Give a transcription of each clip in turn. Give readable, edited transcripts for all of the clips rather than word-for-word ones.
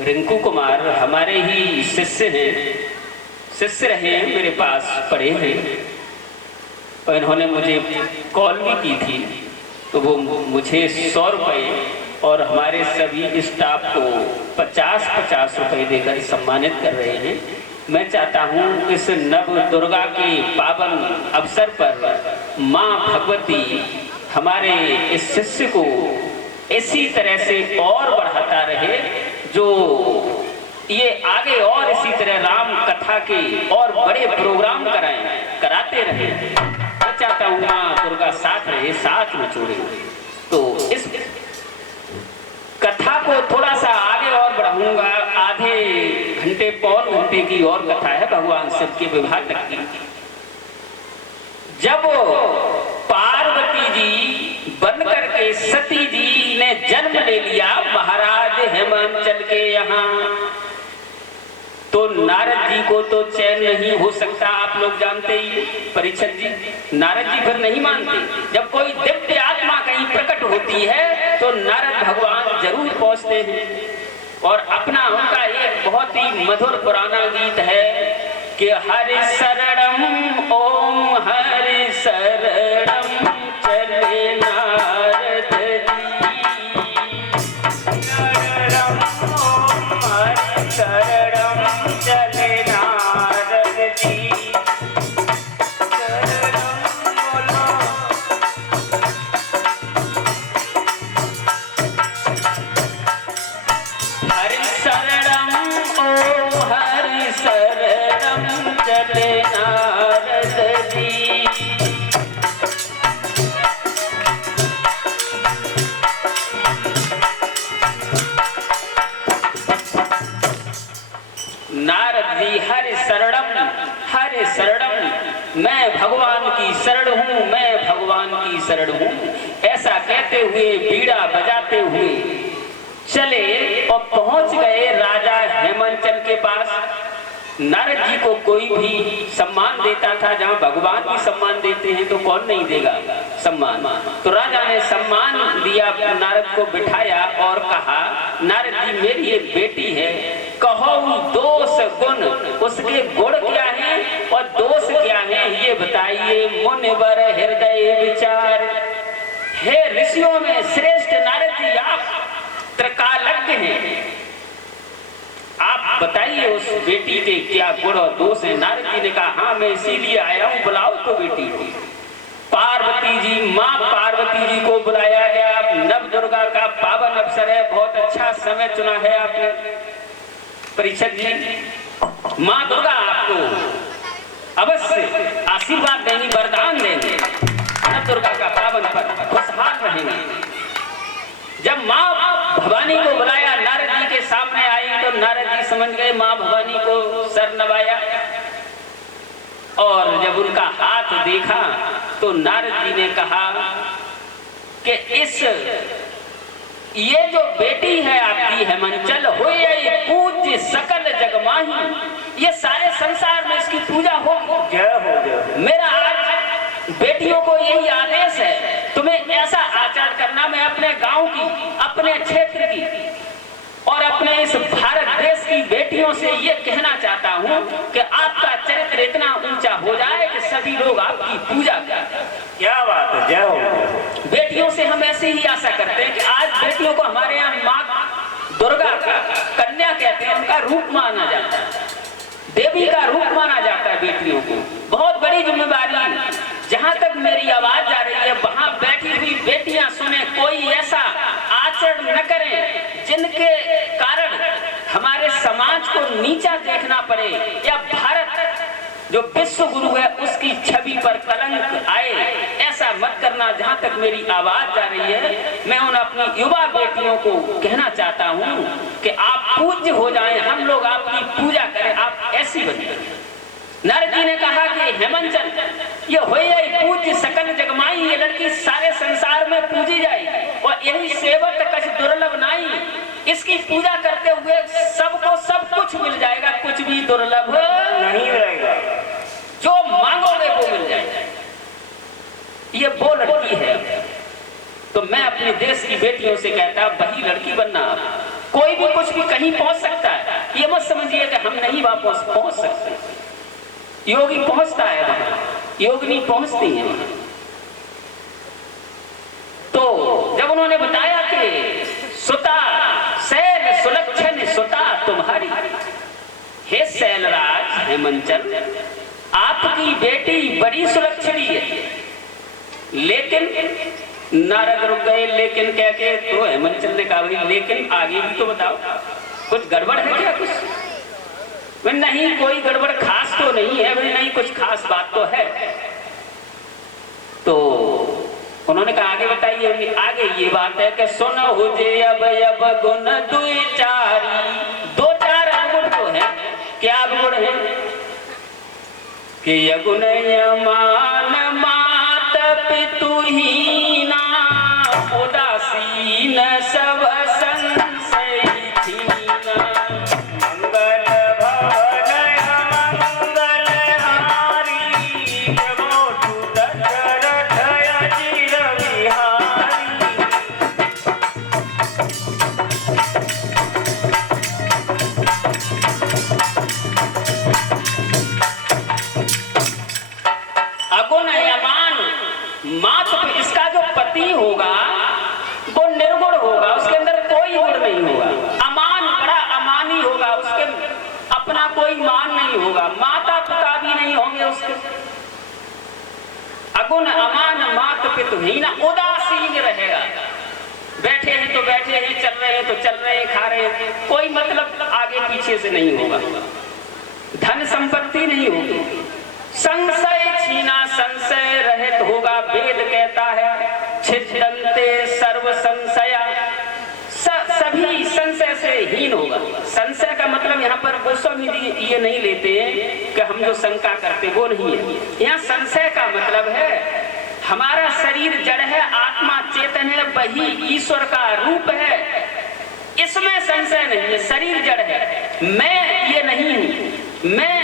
रिंकू कुमार हमारे ही शिष्य हैं, शिष्य रहे हैं, मेरे पास पढ़े हैं और इन्होंने मुझे कॉल भी की थी। तो वो मुझे 100 रुपये और हमारे सभी स्टाफ को 50-50 रुपये देकर सम्मानित कर रहे हैं। मैं चाहता हूँ इस नव दुर्गा के पावन अवसर पर माँ भगवती हमारे इस शिष्य को इसी तरह से और बढ़ाता रहे, जो ये आगे और इसी तरह राम कथा के और बड़े प्रोग्राम कराते रहे। मैं चाहता हूँ माँ दुर्गा साथ रहे, साथ में जोड़े। तो इस कथा को थोड़ा सा आगे और बढ़ाऊंगा। आधे घंटे पौन घंटे की और कथा है भगवान शिव के विवाह तक की। जब पार्वती जी बन करके सती जी ने जन्म ले लिया महाराज हेमंचल के यहाँ, तो नारद जी को तो चैन नहीं हो सकता। आप लोग जानते ही परीक्षित जी, नारद जी फिर नहीं मानते। जब कोई दिव्य आत्मा कहीं प्रकट होती है तो नारद भगवान जरूर पहुंचते हैं। और अपना उनका एक बहुत ही मधुर पुराना गीत है कि हरि शरणम ओम हरि शरणम चले नारद जी, शरणम ओम हरि शरणम चले नारद जी, शरणम बोलो। हरि शरणम ओम हरि शरणम चले नारद जी। नारद जी हरि शरणम, मैं भगवान की शरण हूँ, मैं भगवान की शरण हूँ, ऐसा कहते हुए बीड़ा बजाते हुए चले और पहुंच गए राजा हेमंचल के पास। नारद जी को कोई भी सम्मान देता था, जहाँ भगवान भी सम्मान देते हैं तो कौन नहीं देगा सम्मान। तो राजा ने सम्मान दिया, नारद को बिठाया और कहा, नारद जी मेरी एक बेटी है, कहो दोष गुण, उसके गुण क्या हैं और दोष क्या हैं ये बताइए मुनिवर हृदय विचार। हे ऋषियों में श्रेष्ठ नारद जी, आप त्रिकालज्ञ हैं, आप बताइए उस बेटी के क्या गुण और दोष हैं। नारद जी ने कहा, हाँ मैं इसीलिए आया हूँ, बुलाओ तो बेटी को। पार्वती जी, माँ पार्वती जी को बुलाया गया। नव दुर्गा का पावन अवसर है, बहुत अच्छा समय चुना है आपने परीक्षित जी। माँ दुर्गा आपको अवश्य आशीर्वाद देंगी, वरदान देंगे। नव दुर्गा का पावन पर्व खुशहाल रहेंगे। जब माँ भवानी को बुलाया, नारद जी के सामने आई तो नारद जी समझ गए, माँ भवानी को सर नवाया। और जब उनका हाथ देखा तो नारद जी ने कहा कि ये जो बेटी है आपकी हेमंचल हो, ये पूज्य सकल जगमाही, ये सारे संसार में इसकी पूजा हो। जय हो जय हो। मेरा आज बेटियों को यही आदेश है, तुम्हें ऐसा आचार करना। मैं अपने गांव की, अपने क्षेत्र की और अपने इस भारत देश की बेटियों से ये कहना चाहता हूँ कि आपका चरित्र इतना ऊंचा हो जाए कि सभी लोग आपकी पूजा करें। क्या बात है, जय हो। बेटियों से हम ऐसे ही आशा करते हैं कि आज बेटियों को हमारे यहाँ माँ दुर्गा का कन्या कहते हैं, उनका रूप माना जाता है, देवी का रूप माना जाता है। बेटियों को बहुत बड़ी जिम्मेदारी। जहां तक मेरी आवाज जा रही है वहां बैठी हुई बेटियां सुने, कोई ऐसा आचरण न करें जिनके कारण हमारे समाज को नीचा देखना पड़े या भारत जो विश्व गुरु है उसकी छवि पर कलंक आए। ऐसा मत करना। जहां तक मेरी आवाज जा रही है, मैं उन अपनी युवा बेटियों को कहना चाहता हूं कि आप पूज्य हो जाएं, हम लोग आपकी पूजा करें, आप ऐसी बनिए। नारद जी ने कहा कि हेमंचल ये होए पूज्य सकल जगमाई, ये लड़की सारे संसार में पूजी जाएगी और यही सेवक कछ दुर्लभ नाई, इसकी पूजा करते हुए सबको सब कुछ मिल जाएगा, कुछ भी दुर्लभ नहीं रहेगा, जो मांगोगे वो मिल जाएगा। ये वो लड़की है। तो मैं अपने देश की बेटियों से कहता, वही लड़की बनना। कोई भी कुछ भी कहीं पहुंच सकता है। ये मत समझिए कि हम नहीं वहां पहुंच सकते। योगी पहुंचता है वहां, योगिनी पहुंचती है वहां। तो जब उन्होंने बताया कि सुता शैल सुलक्षण सुता तुम्हारी, हे शैलराज हेमंचल, आपकी बेटी बड़ी सुलक्षणी है। लेकिन नारद रुक गए, लेकिन कह के। तो हेमंचल ने कहा, भाई लेकिन आगे भी तो बताओ, कुछ गड़बड़ है क्या? कुछ नहीं, कोई गड़बड़ खास तो नहीं है। भाई नहीं, कुछ खास बात तो है। तो उन्होंने कहा आगे बताइए। आगे ये बात है कि सुन हो जे अब गुण दुई चारी, दो चार अवगुण तो है। क्या अवगुण है? कि यगुण यमान मात पितुहीना, उदासीन सब संशय थीना। मंगल भवन मंगल हारी, मोटू दशरथ अचिर विहारी। अगुण यमान मात, इसका जो पति होगा वो निर्गुण होगा, उसके अंदर कोई गुण नहीं होगा। अमान, बड़ा अमानी होगा, उसके अपना कोई मान नहीं होगा, माता पिता भी नहीं होंगे उसके। अगुण अमान मात पितुहीन, उदासीन रहेगा। बैठे हैं तो बैठे हैं, चल रहे हैं तो चल रहे हैं, खा रहे हैं, कोई मतलब आगे पीछे से नहीं होगा। धन संपत्ति नहीं होगी। संशय छीना, संशय रहित होगा। वेद कहता है छिदन्ते सर्व संशया, सभी संशय से हीन होगा। संशय का मतलब यहाँ पर गोस्वामी जी ये नहीं लेते कि हम जो शंका करते वो नहीं है। यहाँ संशय का मतलब है हमारा शरीर जड़ है, आत्मा चेतन है, वही ईश्वर का रूप है, इसमें संशय नहीं है। शरीर जड़ है, मैं ये नहीं हूं, मैं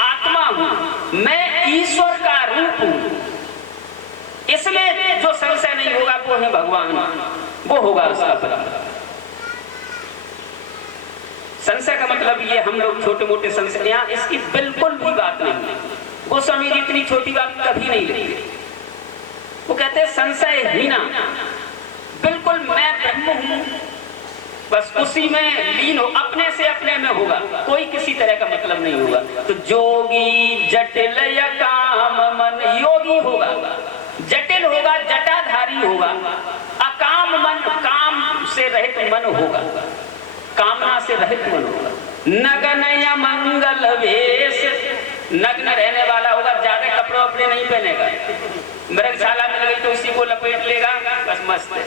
आत्मा हूं, मैं ईश्वर का रूप हूं। इसमें जो संशय नहीं होगा वो है भगवान, वो होगा उसका पता। संशय का मतलब ये हम लोग छोटे मोटे संशय, यहाँ इसकी बिल्कुल भी बात नहीं है। गोस्वामी जी इतनी छोटी बात कभी नहीं लेते। वो कहते हैं संशय हीना, बिल्कुल मैं ब्रह्म हूं, बस उसी में लीन हो, अपने से अपने में होगा, कोई किसी तरह का मतलब नहीं होगा। तो जोगी जटिल या काम मन, योगी होगा, जटिल होगा, जटाधारी होगा, अकाम मन, काम से रहित मन होगा, कामना से रहित मन होगा। नग्न या मंगल वेश, नग्न रहने वाला होगा, ज्यादा कपड़े वपड़े नहीं पहनेगा। मृगशाला मिल गई तो उसी को लपेट लेगा, बस मस्त है।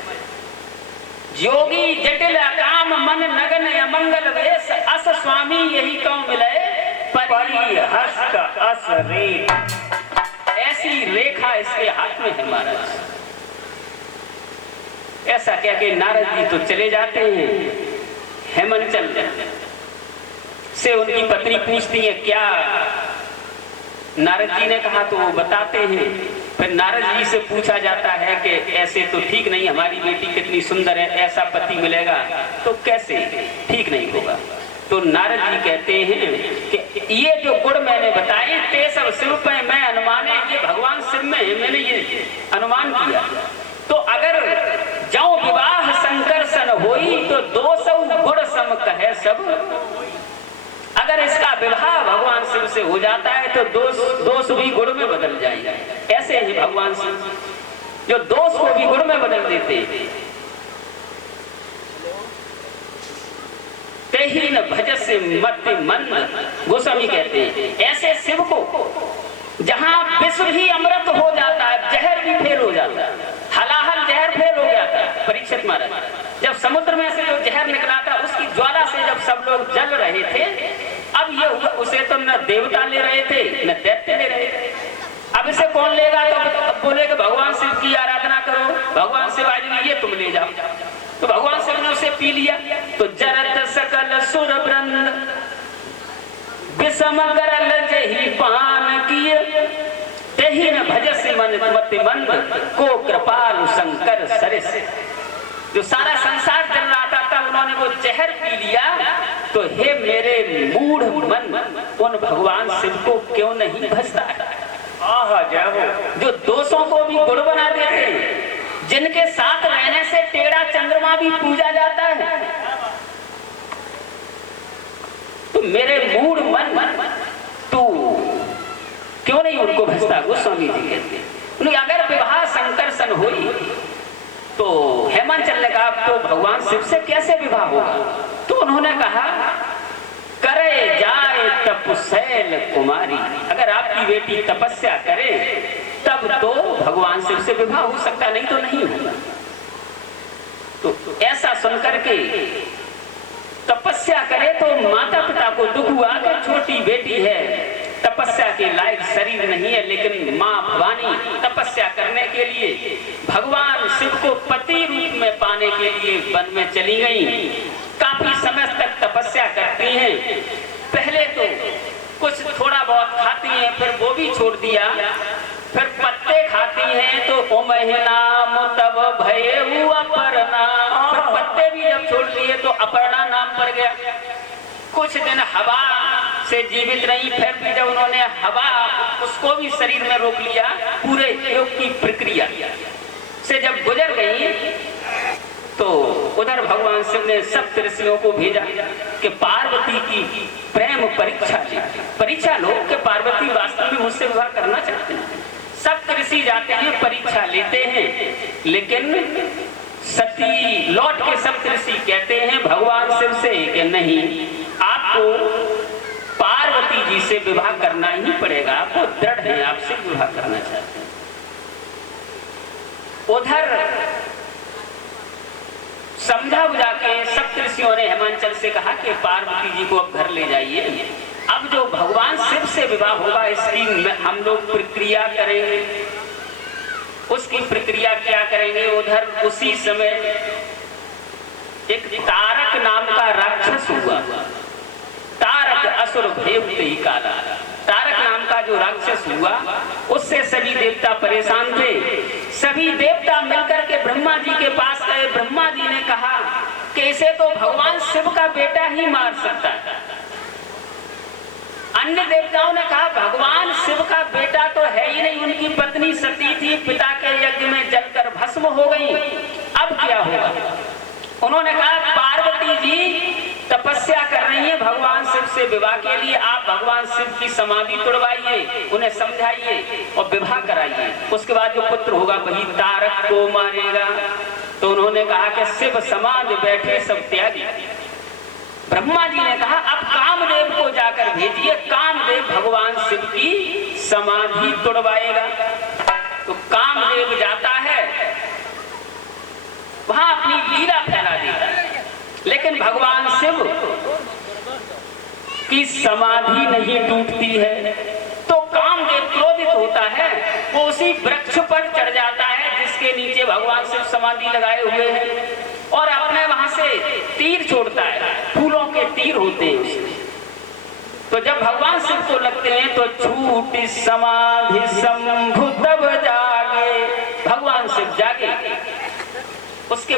योगी जटिल काम मन नगन अमंगल वेश, अस स्वामी यही कौ मिले परी हस्त अस रेखा। ऐसी रेखा इसके हाथ में है महाराज। ऐसा कह के नारद जी तो चले जाते हैं। हेमंचल से उनकी पत्नी पूछती है क्या? नारद जी ने कहा तो वो बताते हैं। फिर नारद जी से पूछा जाता है कि ऐसे तो ठीक नहीं, हमारी बेटी कितनी सुंदर है, ऐसा पति मिलेगा तो कैसे ठीक नहीं होगा। तो नारद जी कहते हैं कि ये जो गुण मैंने बताए ते सब शिव पे मैं अनुमान है, ये भगवान शिव में है, मैंने ये अनुमान किया। तो अगर जाऊं विवाह संकर्षण होई तो 200 गुण सम कहे सब। अगर इसका विवाह भगवान शिव से हो जाता है तो दोष भी गुण में बदल जाएगा। ऐसे ही भगवान शिव जो दोष को भी गुण में बदल देते हैं। तेहि न भजस्य मति मंद, गोस्वामी कहते हैं ऐसे शिव को जहां विश्व ही अमृत हो जाता है, जहर भी फेल हो जाता है। हलाहल जहर फेल हो गया था परीक्षित महाराज, जब समुद्र में से जो जहर निकला था उसकी ज्वाला से जब सब लोग जल रहे थे, अब ये उसे तो न देवता ले रहे थे न दैत्य ले रहे थे। अब इसे कौन लेगा? तो बोले कि भगवान शिव की आराधना करो, भगवान शिव आज ये तुम ले जाओ। तो भगवान शिव ने उसे पी लिया। तो जरत सकल सुर वृंद विषम करल जहि पान किए, तेहि न भजसि मन मति मंद को कृपालु शंकर सरिस। जो सारा संसार जल रहा था तब उन्होंने वो जहर पी लिया, तो हे मेरे मूढ़ मन, उन भगवान शिव को क्यों नहीं भजता है? आहा जय हो। जो दोषों को भी गुण बना देते हैं, जिनके साथ रहने से टेढ़ा चंद्रमा भी पूजा जाता है। तो मेरे मूढ़ मन, तू क्यों नहीं उनको भजता? गोस्वामी जी कहते हैं अगर विवाह संकर्षण हुई तो हेमांचल ने कहा अब तो भगवान शिव से कैसे विवाह होगा? तो उन्होंने कहा करे जाए तपशैल कुमारी, अगर आपकी बेटी तपस्या करे तब तो भगवान शिव से विवाह हो सकता, नहीं तो नहीं होगा। तो ऐसा सुनकर के तपस्या करे तो माता पिता को दुख हुआ कि छोटी बेटी है, तपस्या के लायक शरीर नहीं है, लेकिन माँ भवानी तपस्या करने के लिए भगवान शिव को पति रूप में पाने के लिए वन में चली गई। काफी समय तक तपस्या करती हैं। पहले तो कुछ थोड़ा बहुत खाती हैं, फिर वो भी छोड़ दिया, फिर पत्ते खाती हैं तो ओ नाम तब भये हुआ अपरना, पत्ते भी जब छोड़ दिए तो अपरना नाम पड़ गया। कुछ दिन हवा से जीवित रही, फिर भी जब उन्होंने हवा उसको भी शरीर में रोक लिया, पूरे योग की प्रक्रिया से जब गुजर गई तो उधर भगवान शिव ने सब ऋषियों को भेजा कि पार्वती की प्रेम परीक्षा लो कि पार्वती वास्तव में मुझसे विवाह करना चाहते हैं। सब ऋषि जाते हैं, परीक्षा लेते हैं, लेकिन सती लौट के सब ऋषि कहते हैं भगवान शिव से कि नहीं, आपको पार्वती जी से विवाह करना ही पड़ेगा, आपको दृढ़ है, आपसे विवाह करना चाहते हैं। उधर समझा बुझा के सप्तऋषियों ने हेमांचल से कहा कि पार्वती जी को अब घर ले जाइए, अब जो भगवान शिव से विवाह होगा इसकी हम लोग प्रक्रिया करेंगे। उसकी प्रक्रिया क्या करेंगे? उधर उसी समय एक तारक नाम का राक्षस हुआ। तारक असुर भेवते ही काला, तारक नाम का जो राक्षस हुआ उससे सभी देवता परेशान थे। सभी देवता मिलकर के ब्रह्मा जी के पास गए। ब्रह्मा जी ने कहा कि इसे तो भगवान शिव का बेटा ही मार सकता है। अन्य देवताओं ने कहा भगवान शिव का बेटा तो है ही नहीं, उनकी पत्नी सती थी, पिता के यज्ञ में जलकर भस्म हो गई, अब क्या होगा? उन्होंने कहा पार्वती जी तपस्या कर रही है भगवान शिव से विवाह के लिए, आप भगवान शिव की समाधि तोड़वाइए, उन्हें समझाइए और विवाह कराइए, उसके बाद जो पुत्र होगा वही तारक को मारेगा। तो उन्होंने कहा कि शिव समाधि बैठे सब त्यागी। ब्रह्मा जी ने कहा अब कामदेव को जाकर भेजिए, कामदेव भगवान शिव की समाधि तोड़वाएगा। तो कामदेव जाता है, वहां अपनी लीला फैला देता है, लेकिन भगवान शिव की समाधि नहीं टूटती है। तो कामदेव क्रोधित होता है, वो उसी वृक्ष पर चढ़ जाता है जिसके नीचे भगवान शिव समाधि लगाए हुए हैं, और अपने वहां से तीर छोड़ता है, फूलों के तीर होते हैं उसमें। तो जब भगवान शिव को लगते हैं तो छूटी समाधि शंभु तब जागे, भगवान शिव जागे। उसके